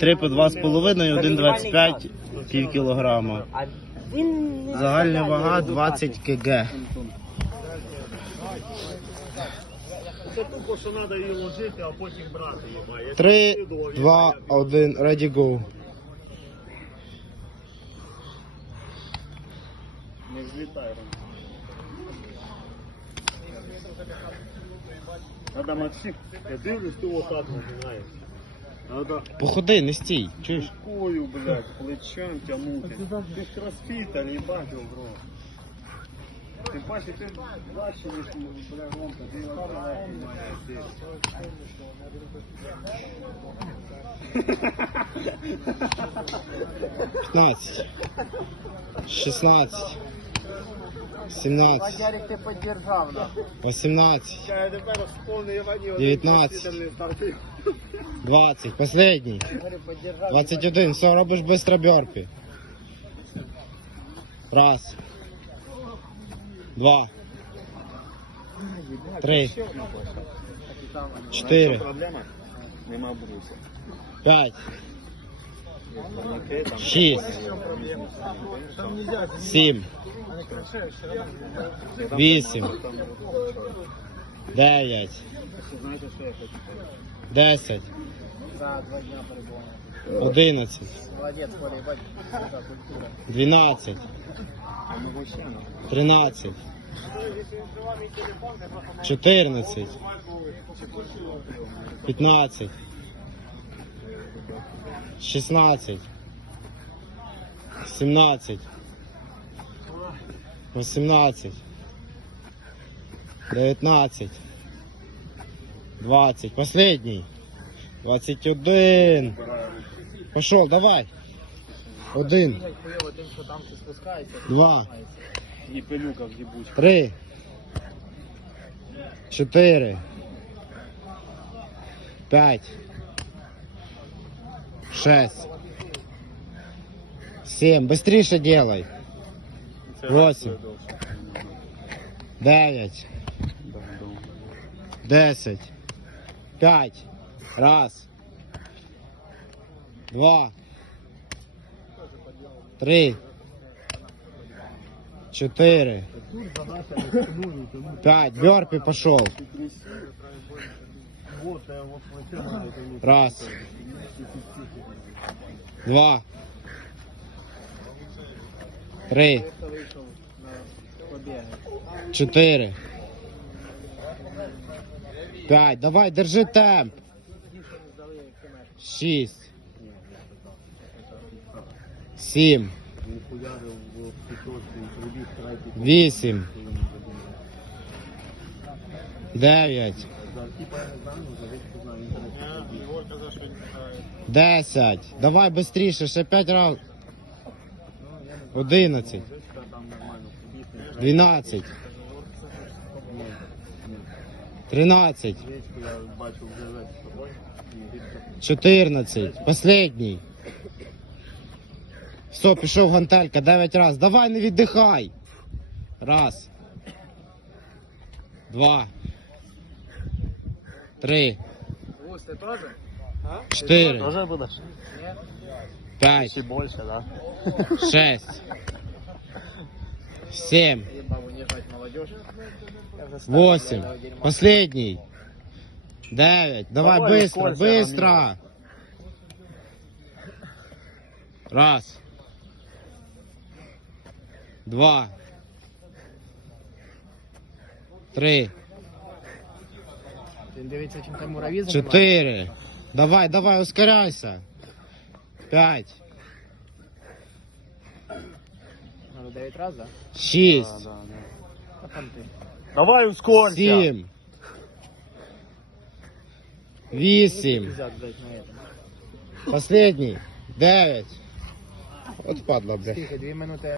Три по два з половиною, один 25, пів кілограма. Не Загальна вага 20 кг. Це тупо, що треба її ложити, а потім брати її. Якщо 3, скидував, 2, 1, ready go. Не злітай. Надо Максим, я дивлюсь, ти отак нажимаєш. Надо Походи, не стій, чуєш? рукою, блядь, плечем тягнути. Ти ж кросфітер, їбать, бро. Ти бачиш, ти важче, ніж, бля, Ромка, ти його маєш, ти. 15, 16, 17, Ярик, ти піддержав нас. 18, Я тепер сповнив Івані, один 19. не стартив. 20, последній. Говорю, піддержав. 21, все, робиш быстро бёрпі. Раз. Два. Три. Проблема? Нема бруса. П'ять. Шість. Сім. Вісім. Дев'ять. Знаєте, що я хочу? Десять. За два дня перебування. Одинадцять. Молодець, Коля, їбать. Це культура. Не. Тринадцять. Чотирнадцять. П'ятнадцять. Шістнадцять. Сімнадцять. Вісімнадцять. Дев'ятнадцять. Двадцять. Последній. Двадцять один. Пошел, давай. Один. Два. Три. Чотири. П'ять. Шесть. Семь. Быстріше делай. Восемь. Дев'ять. Десять. П'ять. Раз. Два. Три. Чотири. Пять. Я вот Раз. Два. Три. Чотири. П'ять. Давай, держи темп. Шість. Сім. Вісім. Дев'ять. Десять. Давай быстріше, ще п'ять разів. Одинадцять. Вишка 13. 14. Последній. Все, пішов гантелька 9 раз. Давай не віддихай. Раз. Два. Три. Чотири. Тоже будеш? П'ять. Чи більше, да? Шесть. Сім. Восемь. я дерьмо. Последний. Девять. Давай, Давай, быстро, ускорься, быстро. Раз. Два. Три. Він дивиться, чим там мураві Четыре. Давай, давай, ускоряйся. Пять. Надо 9 разів, да? Шесть. А там ти. Давай ускорься. Сім. Вісім. Взяти, блядь, на этом. Последний. Девять. От падла, блядь. Скільки? Дві минути